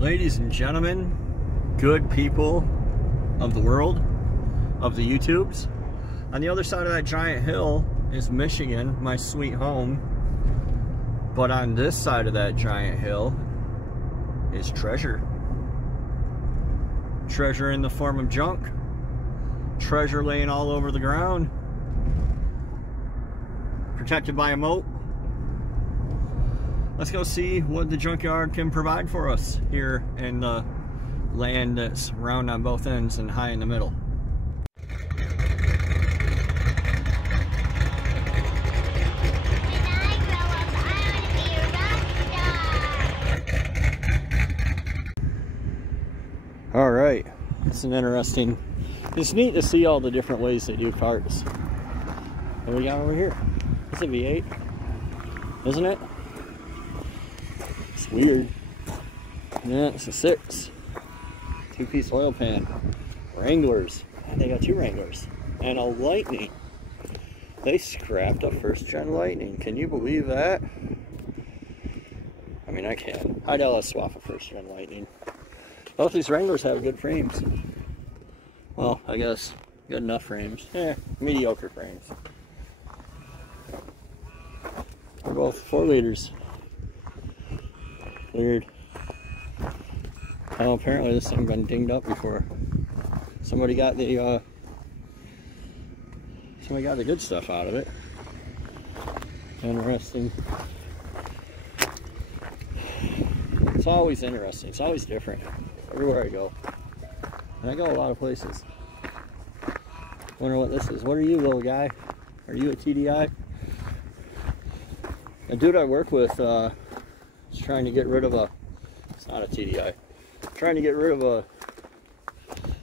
Ladies and gentlemen, good people of the world, of the YouTubes, on the other side of that giant hill is Michigan, my sweet home. But on this side of that giant hill is treasure. Treasure in the form of junk. Treasure laying all over the ground. Protected by a moat. Let's go see what the junkyard can provide for us here in the land that's round on both ends and high in the middle. All right, it's an interesting, it's neat to see all the different ways they do carts. What do we got over here? It's a V8, isn't it? It's weird. Yeah, it's a 6. 2-piece oil pan. Wranglers. They got 2 Wranglers. And a Lightning. They scrapped a first-gen Lightning. Can you believe that? I mean, I can. I'd LS swap a first-gen Lightning. Both these Wranglers have good frames. Well, I guess good enough frames. Mediocre frames. They're both 4 liters. Weird. Oh, apparently this thing been dinged up before. Somebody got the good stuff out of it. Interesting. It's always interesting. It's always different. Everywhere I go. And I go a lot of places. Wonder what this is. What are you, little guy? Are you a TDI? A dude I work with is trying to get rid of a, it's not a TDI, trying to get rid of a,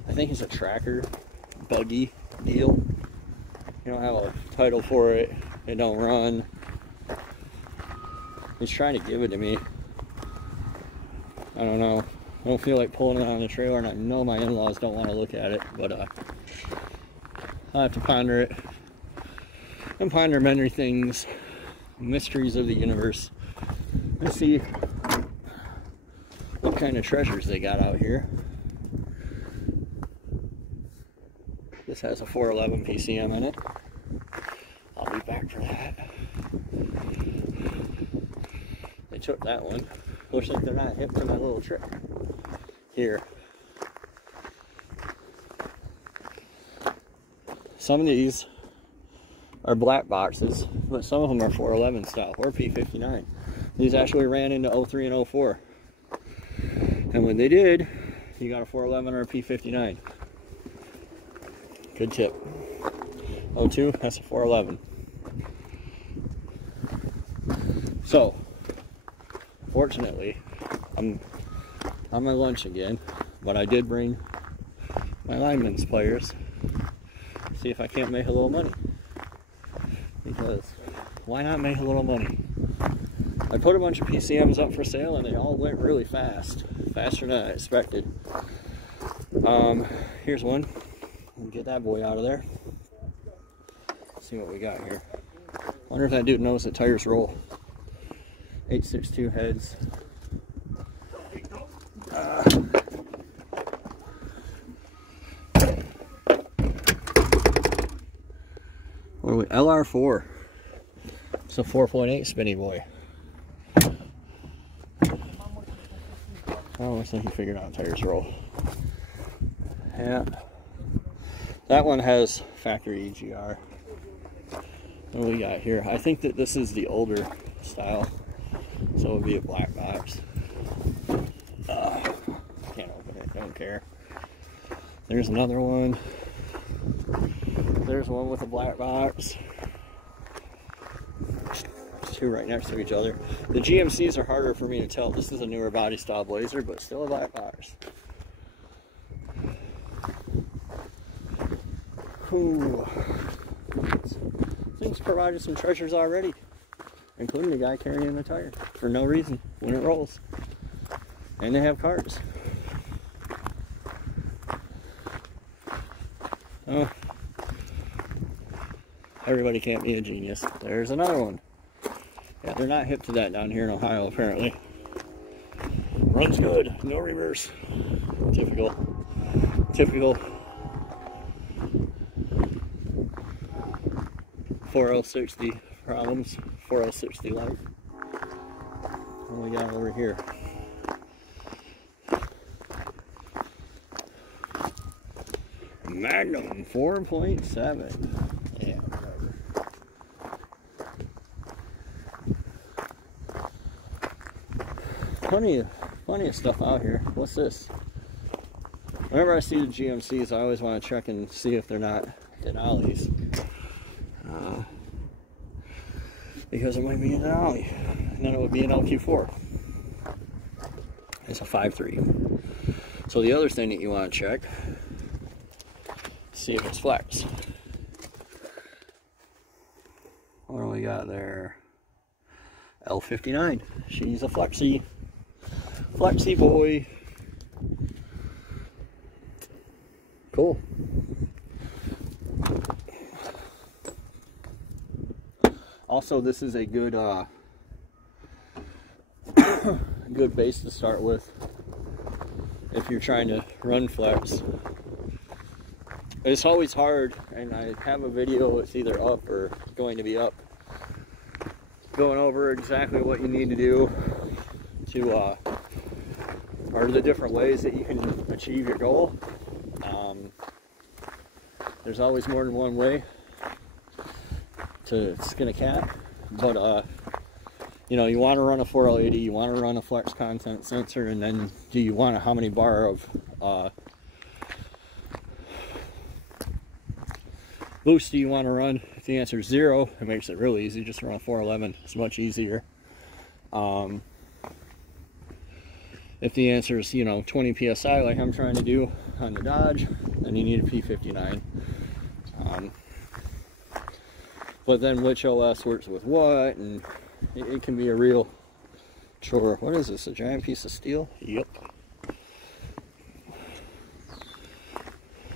I think it's a tracker, buggy deal. You don't have a title for it, it don't run. He's trying to give it to me. I don't know. I don't feel like pulling it on the trailer, and I know my in-laws don't want to look at it, but I'll have to ponder it. And ponder many things, mysteries of the universe. Let's see what kind of treasures they got out here. This has a 411 PCM in it. I'll be back for that. They took that one. Looks like they're not hip to my little trick here. Some of these are black boxes, but some of them are 411 style or P59. These actually ran into 03 and 04. And when they did, you got a 411 or a P59. Good tip. 02, that's a 411. So, fortunately, I'm on my lunch again, but I did bring my lineman's pliers. See if I can't make a little money. Because why not make a little money? I put a bunch of PCMs up for sale and they all went really fast. Faster than I expected. Here's one. We'll get that boy out of there. Let's see what we got here. Wonder if that dude knows that tires roll. 862 heads. What are we? LR4. It's a 4.8 spinny boy. Oh, looks like he figured out tires roll. Yeah. That one has factory EGR. What do we got here? I think that this is the older style. So it'll be a black box. Can't open it, don't care. There's another one. There's one with a black box. There's 2 right next to each other. The GMCs are harder for me to tell. This is a newer body style Blazer, but still a black box. Ooh. Things provided some treasures already, including the guy carrying the tire for no reason when it rolls. And they have carts. Oh, everybody can't be a genius. There's another one. Yeah, they're not hip to that down here in Ohio, apparently. Runs good, no reverse. Typical 4L60 problems, 4L60 light. What do we got over here? Magnum 4.7. Yeah, whatever. Plenty of stuff out here. What's this? Whenever I see the GMCs, I always want to check and see if they're not Denali's. Because it might be an Denali. And then it would be an LQ4. It's a 5.3. So the other thing that you want to check, see if it's flex. What do we got there? L59. She's a flexy boy. Cool. Also, this is a good good base to start with if you're trying to run flex. It's always hard, and I have a video, it's either up or going to be up, going over exactly what you need to do to or the different ways that you can achieve your goal. There's always more than one way to skin a cat, but you know, you want to run a 4L80, you want to run a flex content sensor, and then do you want how many bar of boost do you want to run? If the answer is 0, it makes it really easy. Just run a 411. It's much easier. If the answer is, you know, 20 psi like I'm trying to do on the Dodge, then you need a P59. But then which OS works with what, and it can be a real chore. What is this, a giant piece of steel? Yep.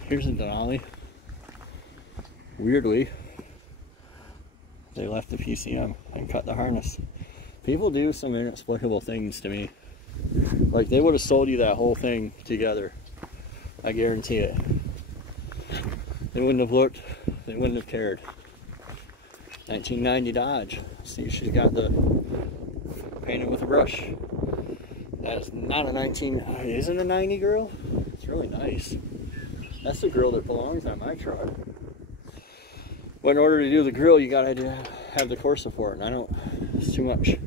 Here's a Denali. Weirdly, they left the PCM and cut the harness. People do some inexplicable things to me. Like, they would have sold you that whole thing together. I guarantee it. They wouldn't have looked, they wouldn't have cared. 1990 Dodge. See, she's got the painted with a brush. That is not a 19, isn't a 90 grill? It's really nice. That's the grill that belongs on my truck. But in order to do the grill, you gotta have the core support, and I don't, it's too much.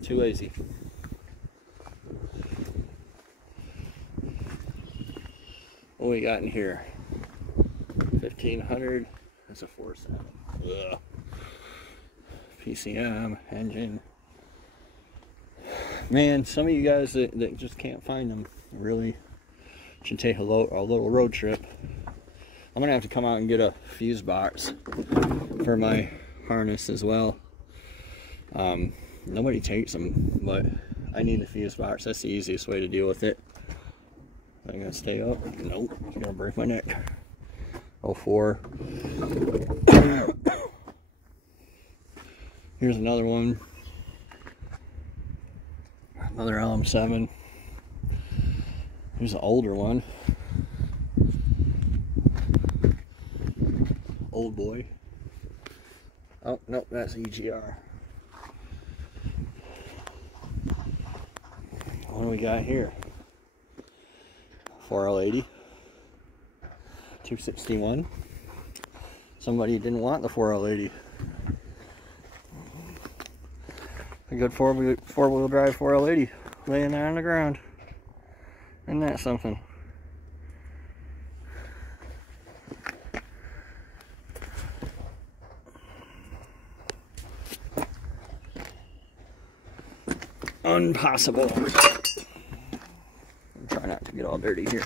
Too lazy. What we got in here? 1500. That's a 4.7. Ugh. PCM engine. Man, some of you guys that just can't find them really should take a little road trip. I'm gonna have to come out and get a fuse box for my harness as well. Nobody takes them, but I need a fuse box. That's the easiest way to deal with it. Am I gonna stay up? Nope, it's gonna break my neck. 04. Here's another one. Another LM7. Here's an older one. Old boy. Oh, nope, that's EGR. What do we got here? 4L80. 261. Somebody didn't want the 4L80. A good four-wheel drive 4L80 laying there on the ground. Isn't that something? Impossible. Try not to get all dirty here.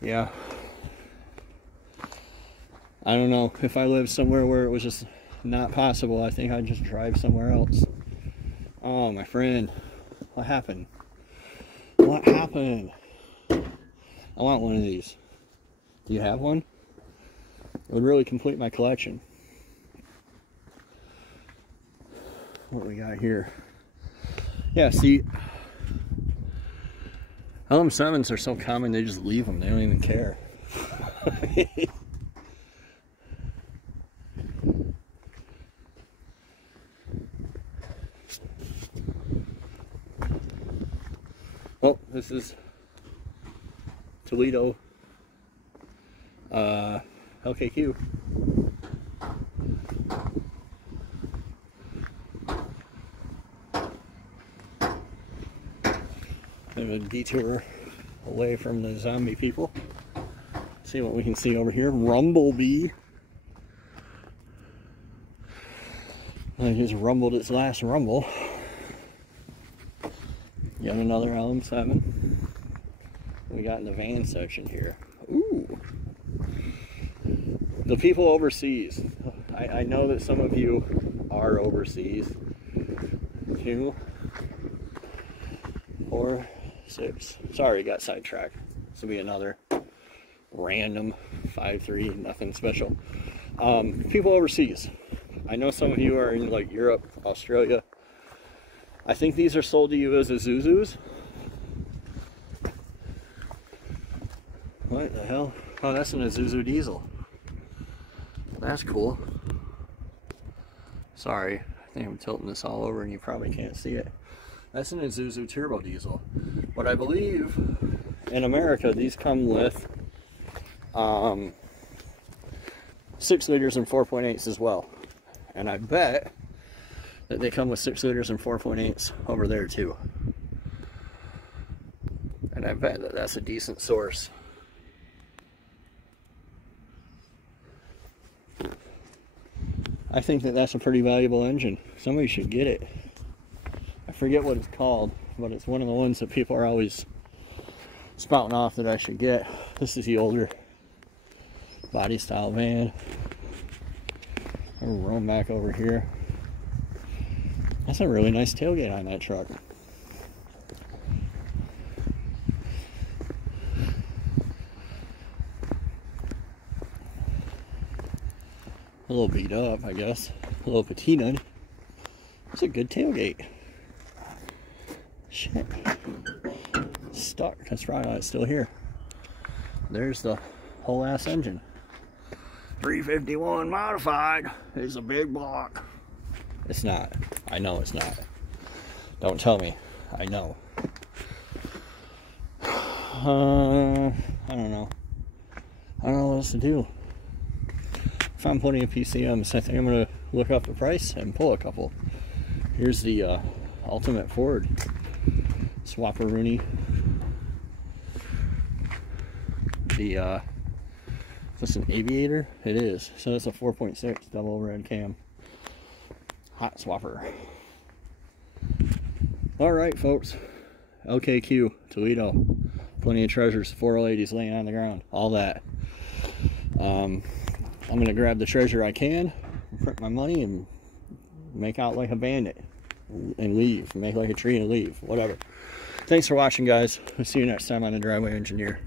Yeah. I don't know. If I lived somewhere where it was just not possible, I think I'd just drive somewhere else. Oh, my friend. What happened? What happened? I want one of these. Do you have one? It would really complete my collection. what we got here. Yeah, see, LM7s are so common, they just leave them. They don't even care. Well, this is Toledo LKQ. Have a detour away from the zombie people. See what we can see over here. Rumblebee. I just rumbled its last rumble. Yet another LM7. We got in the van section here. Ooh. The people overseas. I know that some of you are overseas. 2, 4, 6. Sorry, got sidetracked. This will be another random 5.3, nothing special. People overseas. I know some of you are in like Europe, Australia. I think these are sold to you as Isuzus. What the hell? Oh, that's an Isuzu diesel. That's cool. Sorry, I think I'm tilting this all over and you probably can't see it. That's an Isuzu turbo diesel. But I believe in America these come with 6 liters and 4.8s as well. And I bet that they come with 6 liters and 4.8s over there too. And I bet that that's a decent source. I think that that's a pretty valuable engine. Somebody should get it. I forget what it's called, but it's one of the ones that people are always spouting off that I should get. This is the older body style van. We'll roam back over here. That's a really nice tailgate on that truck. A little beat up, I guess. A little patinaed. It's a good tailgate. Shit. Stuck. That's right, it's still here. There's the whole ass engine. 351 modified is a big block. It's not. I know it's not. Don't tell me. I know. I don't know. I don't know what else to do. If I'm putting in PCMs, I think I'm going to look up the price and pull a couple. Here's the Ultimate Ford Swapperoonie. The is this an Aviator? It is. So it's a 4.6 double red cam. Hot swapper. Alright folks, LKQ, Toledo, plenty of treasures, 4L80s laying on the ground, all that. I'm going to grab the treasure I can, print my money, and make out like a bandit, and leave, make like a tree and leave, whatever. Thanks for watching guys, we'll see you next time on The Driveway Engineer.